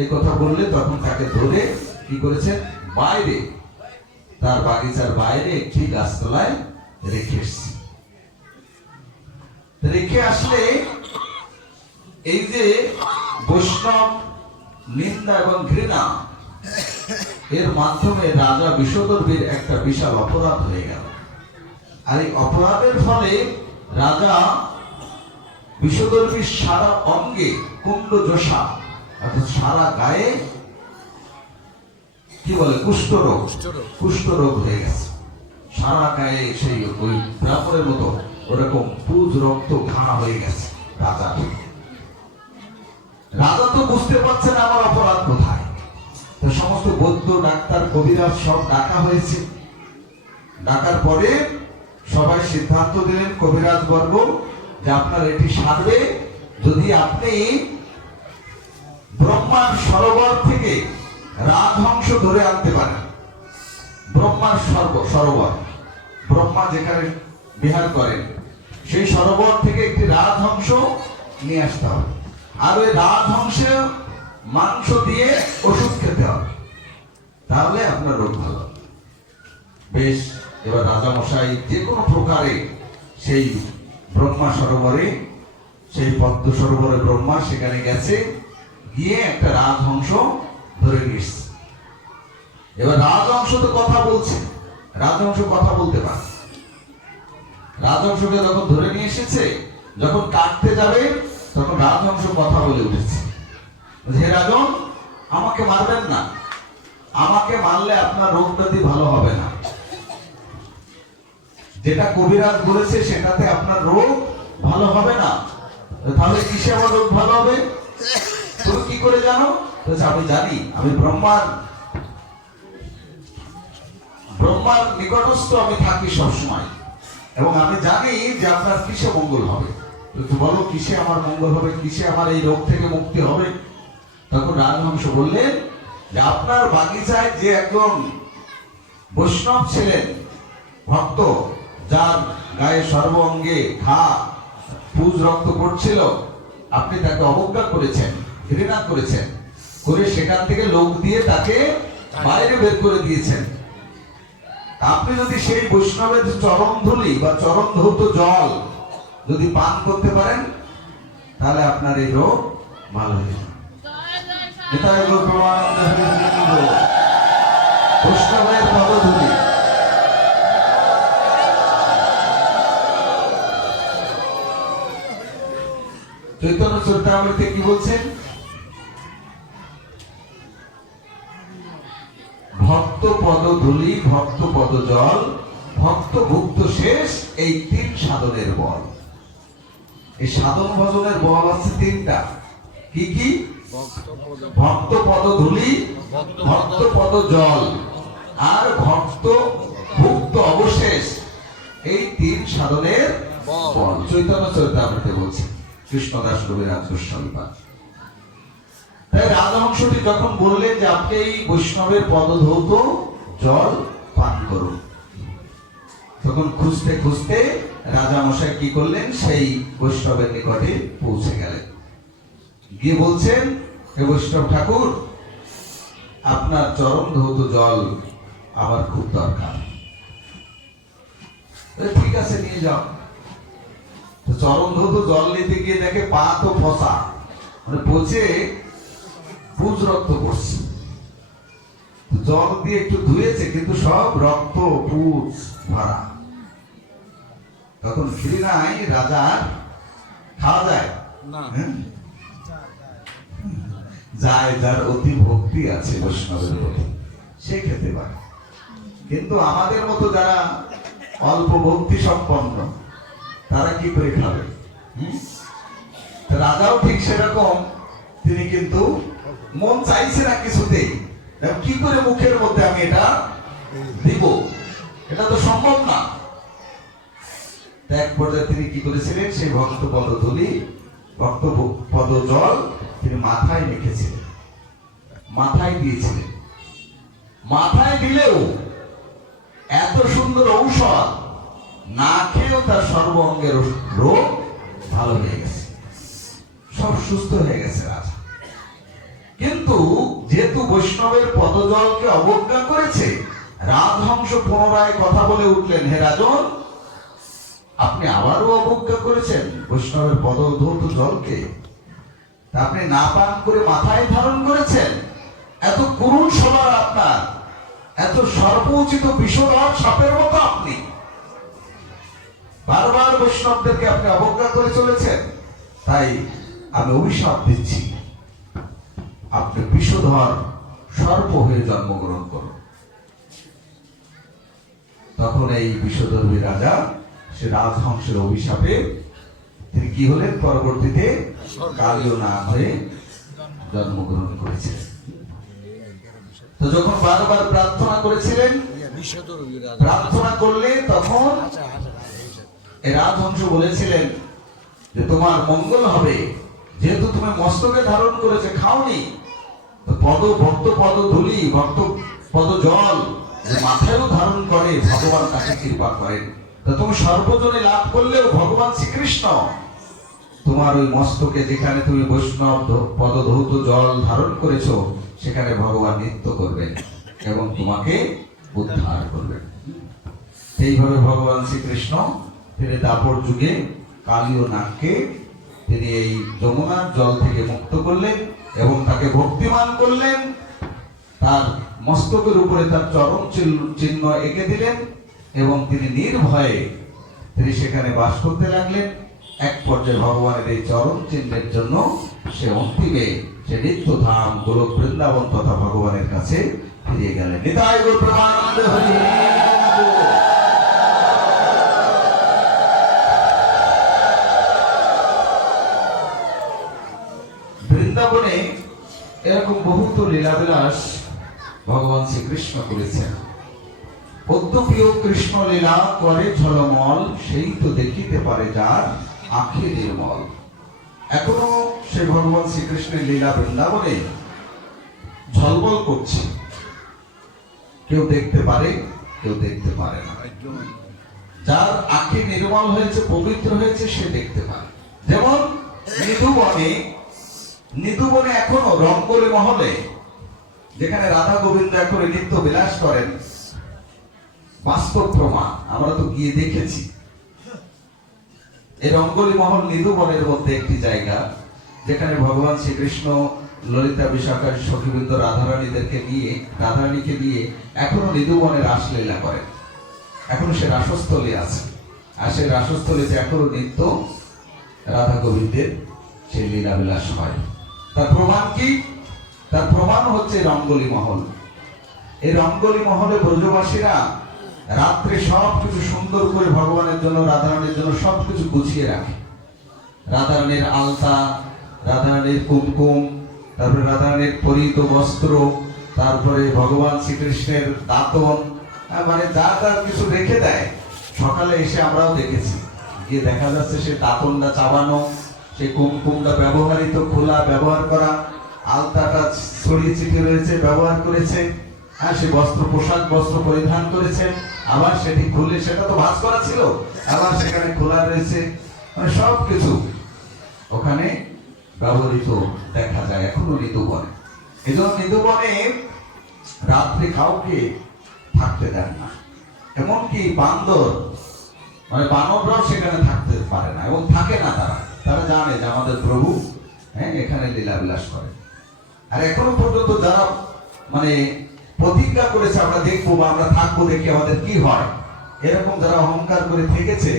এই কথা বললে তখন তাকে ধরে কি করেছে, বাইরে, তার বাগিচার বাইরে একটি গাছতলায় রেখে এসছে। রেখে আসলে এই যে বৈষ্ণব নিন্দা এবং ঘৃণা, এর মাধ্যমে রাজা বিষধর্মীর একটা বিশাল অপরাধ হয়ে গেল। আর এই অপরাধের ফলে রাজা বিষধর্মীর সারা অঙ্গে কুণ্ডজোষা, অর্থাৎ সারা গায়ে কি বলে কুষ্ঠরোগ, কুষ্ঠরোগ হয়ে গেছে। সারা গায়ে সেই ওই ব্রাহ্মণের মতো ওরকম পুজ রক্ত ঘা হয়ে গেছে রাজা। রাজা তো বুঝতে পারছেন আমার অপরাধ কোথায়। তো সমস্ত বৈদ্য, ডাক্তার, কবিরাজ সব ডাকা হয়েছে। ডাকার পরে সবাই সিদ্ধান্ত দিলেন, কবিরাজ বর্গ, যে আপনার এটি সারবে যদি আপনি ব্রহ্মার সরোবর থেকে রাজহংস ধরে আনতে পারেন। ব্রহ্মার সরোবর, ব্রহ্মা যেখানে বিহার করেন, সেই সরোবর থেকে একটি রাজহংস নিয়ে আসতে হবে। আর ওই রাজহংস মাংস দিয়ে ওষুধ খেতে হবে, তাহলে আপনার রোগ ভালো। বেশ, এবার রাজামশাই যে কোনো প্রকারে সেই ব্রহ্মা সরোবরে, সেই পদ্ম সরোবরে ব্রহ্মা সেখানে গেছে, গিয়ে একটা রাজহংস ধরে নিয়ে এসছে। এবার রাজহংস তো কথা বলছে, রাজহংস কথা বলতে পারে। রাজহংসকে যখন ধরে নিয়ে এসেছে, যখন কাটতে যাবে তখন রাজহংস কথা বলে উঠেছে, হে রাজন, আমাকে মারবেন না, আমাকে মারলে আপনার রোগ ব্যাধি ভালো হবে না। যেটা কবিরাজ বলেছে সেটাতে আপনার রোগ ভালো হবে না, তাহলে কিসে আমার রোগ ভালো হবে? তুমি কি করে জানো? আমি জানি, আমি ব্রহ্মার নিকটস্থ আমি থাকি সবসময়, এবং আমি জানি যে আপনার কিসে মঙ্গল হবে। তো বলো কিসে আমার মঙ্গল হবে, কিসে আমার এই রোগ থেকে মুক্তি হবে? তখন রাজহংস বললেন যে আপনার বাগিচায় যে একজন বৈষ্ণব ছিলেন, ভক্ত, যার গায়ে সর্ব অঙ্গে ঘা, পুজ রক্ত পড়ছিল, আপনি তাকে অবজ্ঞা করেছেন, ঘৃণা করেছেন, করে সেখান থেকে লোক দিয়ে তাকে বাইরে বের করে দিয়েছেন। আপনি যদি সেই বৈষ্ণবের চরণ ধুলি বা চরণ ধৌত জল যদি পান করতে পারেন, তাহলে আপনার এই রোগ ভালো হয়ে যাবে। বৈষ্ণবের পদধূলি। চৈতন্য চরিতামৃতে কি বলছেন? ভক্ত পদ ধূলি, ভক্ত পদ জল, ভক্ত ভুক্ত শেষ, এই তিন সাধনের বল। এই সাধন ভজনের বল আছে তিনটা। কি কি? ভক্ত পদ ধূলি, ভক্ত পদ জল, আর ভক্ত ভুক্ত অবশেষ, এই তিন সাধনের বল চৈতন্য চরিতামৃতে বলছে কৃষ্ণদাস কবিরাজ গোস্বামী পাদ। তাই রাজহংসটি যখন বললেন যে আপনি এই বৈষ্ণবের পদধৌত জল পান করুন, তখন খুঁজতে খুঁজতে রাজামশাই কি করলেন, সেই বৈষ্ণবের নিকটে পৌঁছে গেলেন। গিয়ে বলছেন, হে বৈষ্ণব ঠাকুর, আপনার চরণ ধৌত জল আমার খুব দরকার। ঠিক আছে, নিয়ে যাও। চরণ ধৌত জল নিতে গিয়ে দেখে পা তো ফসা, মানে পচে পুজ রক্ত পড়ছে। জল দিয়ে একটু ধুয়েছে, কিন্তু সব রক্ত পুজ ভরা। তখন ঘৃণায় রাজার খাওয়া যায় না, যায় যার অতি ভক্তি আছে বৈষ্ণবের প্রতি, সে খেতে পারে। কিন্তু আমাদের মতো যারা অল্প ভক্তি সম্পন্ন, তারা কি করে খাবে? রাজাও ঠিক সেরকম, তিনি কিন্তু মন চাইছে না কিছুতেই, কি করে মুখের মধ্যে আমি এটা দিব, এটা তো সম্ভব না। এক পর্যায়ে তিনি কি করেছিলেন, সেই ভক্ত পদধূলি, ভক্ত পদ জল তিনি মাথায় মেখেছিলেন, মাথায় দিয়েছিলেন। মাথায় দিলেও এত সুন্দর ঔষধ, না খেয়েও তার সর্ব অঙ্গের রোগ ভালো হয়ে গেছে, সব সুস্থ হয়ে গেছে রাজা। কিন্তু যেহেতু বৈষ্ণবের পদজলকে অবজ্ঞা করেছে, রাজহংস পুনরায় কথা বলে উঠলেন, হে রাজন, আপনি আবারও অবজ্ঞা করেছেন বৈষ্ণবের পদধৌত জলকে, আপনি না পান করে মাথায় ধারণ করেছেন। এত করুণ স্বভাব আপনার, এত সর্বোচিত বিষধর সাপের মতো আপনি বারবার বৈষ্ণবদেরকে আপনি অবজ্ঞা করে চলেছেন, তাই আমি অভিশাপ দিচ্ছি, আপনি বিষধর সর্প হয়ে জন্মগ্রহণ করুন। তখন এই বিষধর্মী রাজা, সে রাজহংসের অভিশাপে তিনি কি হলেন, পরবর্তীতে কালীয় নাগ হয়ে জন্মগ্রহণ করেছিলেন। তো যখন বারবার প্রার্থনা করেছিলেন, প্রার্থনা করলে তখন এই রাজহংস বলেছিলেন যে তোমার মঙ্গল হবে, যেহেতু তুমি মস্তকে ধারণ করেছে, খাওনি, ভক্ত পদ ধুলি, ভক্ত পদ জল মাথায়ও ধারণ করে, ভগবান তাকে কৃপা করেন। তা তুমি সর্বজনে লাভ করলেও ভগবান শ্রীকৃষ্ণ তোমার ওই মস্তকে, যেখানে তুমি বৈষ্ণব পদধৌত জল ধারণ করেছো, সেখানে ভগবান নৃত্য করবেন এবং তোমাকে উদ্ধার করবেন। এইভাবে ভগবান শ্রীকৃষ্ণ তিনি দাপর যুগে কালীয় নাগকে তিনি এই যমুনার জল থেকে মুক্ত করলেন এবং তাকে ভক্তিমান করলেন, তার মস্তকের উপরে তার চরণ চিহ্ন এঁকে দিলেন এবং তিনি নির্ভয়ে তিনি সেখানে বাস করতে লাগলেন। এক পর্যায়ে ভগবানের এই চরণ চিহ্নের জন্য সে অন্তিমে সে নিত্যধাম গোলক বৃন্দাবন তথা ভগবানের কাছে ফিরে গেলেন। নিতাই গৌর প্রেমানন্দে হরি। বৃন্দাবনে এরকম বহুত লীলাবিলাস ভগবান শ্রীকৃষ্ণ করেছেন। পদ্মপ্রিয় কৃষ্ণ লীলা করে ঝলমল, সেই তো দেখিতে পারে যার আঁখি নির্মল। এখনো সে ভগবান শ্রীকৃষ্ণের লীলা বৃন্দাবনে ঝলমল করছে, কেউ দেখতে পারে, কেউ দেখতে পারে না। যার আঁখি নির্মল হয়েছে, পবিত্র হয়েছে, সে দেখতে পারে। যেমন নিধুবনে এখনো রঙ্গলি মহলে, যেখানে রাধা গোবিন্দ এখন নিত্য বিলাস করেন, বাস্তব প্রমাণ, আমরা তো গিয়ে দেখেছি। এই রঙ্গলি মহল নিধুবনের মধ্যে একটি জায়গা, যেখানে ভগবান শ্রীকৃষ্ণ ললিতা বিশাখার সখীবৃন্দ রাধারানীকে নিয়ে এখনো নিধুবনে রাসলীলা করেন। এখনো সে রাসস্থলী আছে, আর সেই রাসস্থলীতে এখনো নিত্য রাধা গোবিন্দের সেই লীলাবিলাস হয়। তার প্রমাণ কি? তার প্রমাণ হচ্ছে রঙ্গলি মহল। এই রঙ্গলি মহলে ব্রজবাসীরা রাত্রে সবকিছু সুন্দর করে ভগবানের জন্য, রাধারানীর জন্য সবকিছু গুছিয়ে রাখে। রাধারানীর আলতা, রাধারানীর কুমকুম, তারপরে রাধারানীর পরিহিত বস্ত্র, তারপরে ভগবান শ্রীকৃষ্ণের দাঁতন, মানে যা তার কিছু রেখে দেয়। সকালে এসে আমরাও দেখেছি, গিয়ে দেখা যাচ্ছে সে দাঁতনটা চাবানো, সেই কুমকুমটা ব্যবহারিত খোলা ব্যবহার করা, আলতাটা ছড়িয়ে ছিটিয়ে রয়েছে ব্যবহার করেছে, হ্যাঁ, সে পোশাক বস্ত্র পরিধান করেছেন, আবার সেটি খুলে, সেটা তো ভাঁজ করা ছিল, আবার সেখানে খোলা রয়েছে, মানে সবকিছু ওখানে ব্যবহৃত দেখা যায় এখনো নিধুবনে। এই জন্য নিধুবনে রাত্রে কাউকে থাকতে দেন না, এমনকি বান্দর, মানে বানররাও সেখানে থাকতে পারে না এবং থাকে না। তারা জানে যে আমাদের প্রভু এখানে লীলাবিলাস করে। আর এখনো পর্যন্ত যারা মানে প্রতিজ্ঞা করেছে আমরা দেখবো বা আমরা থাকবো, দেখি আমাদের কি হয়, এরকম যারা অহংকার করে থেকেছে,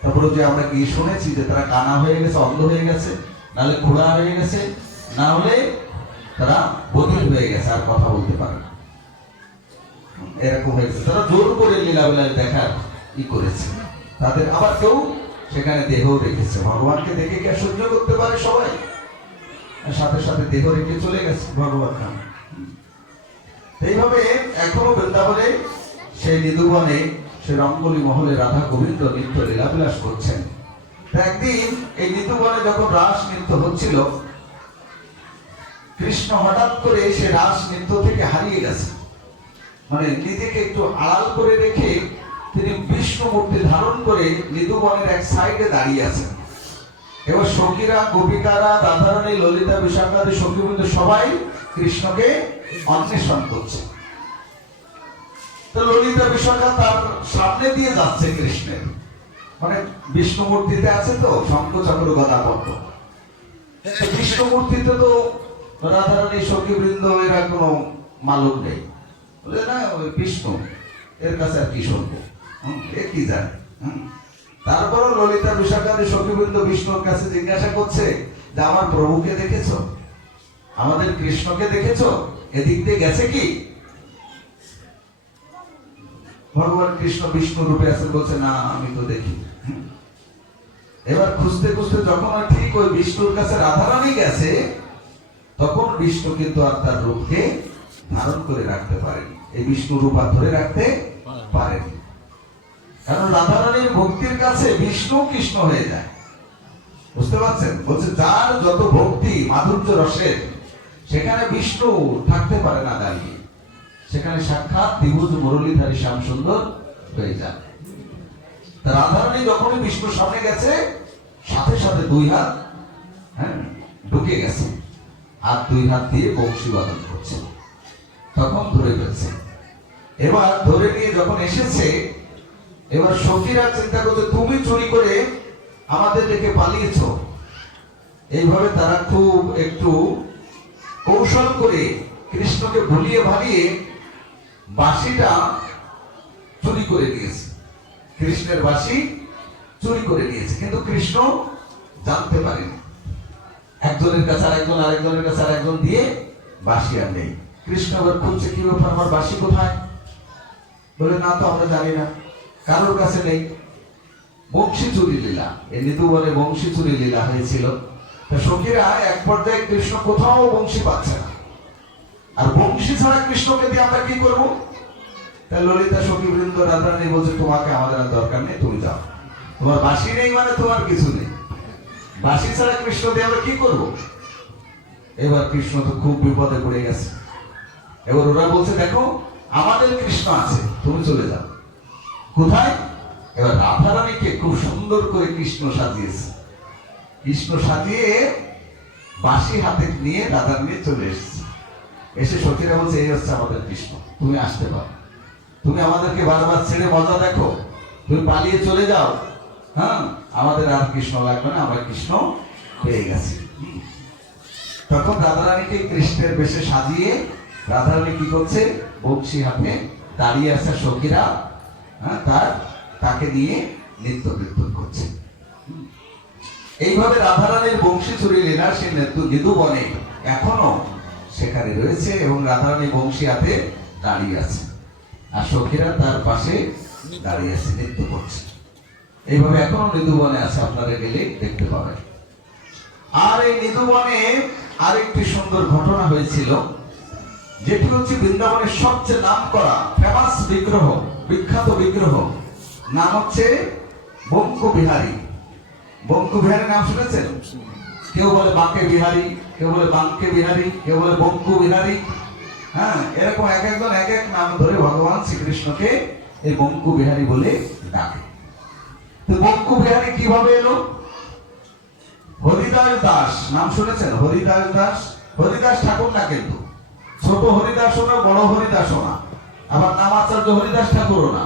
তারপরে যে আমরা গিয়ে শুনেছি যে তারা কানা হয়ে গেছে, অন্ধ হয়ে গেছে, নাহলে খোড়া হয়ে গেছে, না হলে তারা বধির হয়ে গেছে, আর কথা বলতে পারে না, এরকম হয়ে গেছে। তারা জোর করে লীলাবিলাস দেখার ই করেছে তাদের। আবার কেউ সেখানে দেহ রেখেছে। ভগবানকে দেখে কি আর সহ্য করতে পারে সবাই? সাথে সাথে দেহ রেখে চলে গেছে ভগবান নাম। এইভাবে এখনো বৃন্দাবনে সেই নিধুবনে সে রঙ্গলি মহলে রাধা গোবিন্দ নৃত্য লীলাবিলাস করছেন। একদিন এই নিধুবনে যখন রাস নৃত্য হচ্ছিল, কৃষ্ণ হঠাৎ করে সে রাস নৃত্য থেকে হারিয়ে গেছে। মানে নিজেকে একটু আড়াল করে রেখে তিনি বিষ্ণু মূর্তি ধারণ করে নিধুবনের এক সাইডে দাঁড়িয়ে আছেন। এবার সখীরা, গোপিকারা, রাধারানী, ললিতা, বিশাখাদি সখীবৃন্দ সবাই কৃষ্ণকে অন্বেষণ করছে। তো ললিতা, বিশাখা তার সামনে দিয়ে যাচ্ছে কৃষ্ণের, মানে বিষ্ণু মূর্তিতে আছে তো শঙ্খ চক্র গদা পদ্ম। বিষ্ণু মূর্তিতে তো রাধারানী, সখীবৃন্দ এরা কোনো মালুম নেই, বলে না ওই বিষ্ণু, এর কাছে আর কি শুনবো, এ কি জানে। তারপরও ললিতা, বিশাখাদি সখীবৃন্দ বিষ্ণুর কাছে জিজ্ঞাসা করছে যে আমার প্রভুকে দেখেছো, আমাদের কৃষ্ণকে দেখেছো, এদিক দিয়ে গেছে কি? ভগবান কৃষ্ণ বিষ্ণু রূপে আছে, বলছে না আমি তো দেখি। এবার খুঁজতে খুঁজতে যখন ঠিক ওই বিষ্ণুর কাছে রাধারানী গেছে, তখন বিষ্ণু কিন্তু আর তার রূপকে ধারণ করে রাখতে পারেনি, এই বিষ্ণু রূপ আর ধরে রাখতে পারেনি। কারণ রাধারানীর ভক্তির কাছে বিষ্ণু কৃষ্ণ হয়ে যায়, বুঝতে পারছেন? বলছে যার যত ভক্তি মাধুর্য রসের, সেখানে বিষ্ণু থাকতে পারে না দাঁড়িয়ে, সেখানে সাক্ষাৎ দ্বিভুজ মুরলীধারী শ্যাম সুন্দর হয়ে যায়। রাধারানী যখনই বিষ্ণুর সামনে গেছে, সাথে সাথে দুই হাত ঢুকে গেছে, আর দুই হাত দিয়ে বংশী বাদন করছে, তখন ধরে ফেলছে। এবার ধরে নিয়ে যখন এসেছে, এবার সখীরা চিন্তা করছে তুমি চুরি করে আমাদের রেখে পালিয়েছ। এইভাবে তারা খুব একটু কৌশল করে কৃষ্ণকে ভুলিয়ে ভালিয়ে বাঁশিটা চুরি করে নিয়েছে, কৃষ্ণের বাঁশি চুরি করে নিয়েছে, কিন্তু কৃষ্ণ জানতে পারেনি। একজনের কাছে আরেকজন, আরেকজনের কাছে আরেকজন দিয়ে বাঁশি আর নেই। কৃষ্ণ এবার খুঁজছে কি ব্যাপার, আমার বাঁশি কোথায়? বলে না তো আমরা জানি না, কারোর কাছে নেই। বংশী চুরি লীলা, এই নিধুবনে বংশী চুরি লীলা হয়েছিল। সখীরা এক পর্যায়ে কৃষ্ণ কোথাও বংশী পাচ্ছে না, আর বংশী ছাড়া কৃষ্ণকে দিয়ে আমরা কি করবো? তাই ললিতা, সখীবৃন্দ, রাধারানী বলছে তোমাকে আমাদের আর দরকার নেই, তুমি যাও, তোমার বাঁশি নেই মানে তোমার কিছু নেই, বাঁশি ছাড়া কৃষ্ণ দিয়ে আমরা কি করবো? এবার কৃষ্ণ তো খুব বিপদে পড়ে গেছে। এবার ওরা বলছে দেখো আমাদের কৃষ্ণ আছে, তুমি চলে যাও। কোথায়? এবার রাধারানীকে খুব সুন্দর করে কৃষ্ণ সাজিয়েছে, কৃষ্ণ সাজিয়ে বাঁশি হাতে নিয়ে রাধারানী চলে এসেছে। এসে সখীরা বলছে এই হচ্ছে আমাদের কৃষ্ণ, তুমি আসতে পারো, তুমি আমাদেরকে বারবার ছেড়ে মজা দেখো, তুমি পালিয়ে চলে যাও, হ্যাঁ আমাদের আর কৃষ্ণ লাগবে না, আমরা কৃষ্ণ পেয়ে গেছি। তখন রাধারানীকে কৃষ্ণের বেশে সাজিয়ে রাধারানী কি করছে? বংশী হাতে দাঁড়িয়ে আছে, সখীরা তাকে নিয়ে নৃত্য কীর্তন করছে। এইভাবে রাধারানীর বংশী চুরি লীলা সে নিধুবনে এখনো সেখানে রয়েছে, এবং রাধারানী বংশী হাতে দাঁড়িয়ে আছে, আর সখীরা তার পাশে দাঁড়িয়ে আছে, নৃত্য করছে। এইভাবে এখনো নিধুবনে আছে, আপনারা গেলে দেখতে পাবেন। আর এই নিধুবনে আরেকটি সুন্দর ঘটনা হয়েছিল, যেটি হচ্ছে বৃন্দাবনের সবচেয়ে নাম করা ফেমাস বিগ্রহ, বিখ্যাত বিগ্রহ, নাম হচ্ছে বঙ্কু বিহারী। বঙ্কু বিহারী নাম শুনেছেন? কেউ বলে বাঁকে বিহারী, কেউ বলে বাঙ্কে বিহারী, কেউ বলে বঙ্কু বিহারী। হ্যাঁ, এরকম এক একজন এক এক নাম ধরে ভগবান শ্রীকৃষ্ণকে এই বঙ্কু বিহারী বলে ডাকে। তো বঙ্কু বিহারী কিভাবে এলো? হরিদাস দাস নাম শুনেছেন? হরিদাস দাস, হরিদাস ঠাকুর না, কিন্তু ছোট হরিদাসও না, বড় হরিদাসও না, আবার নাম আচার্য হরিদাস ঠাকুরও না।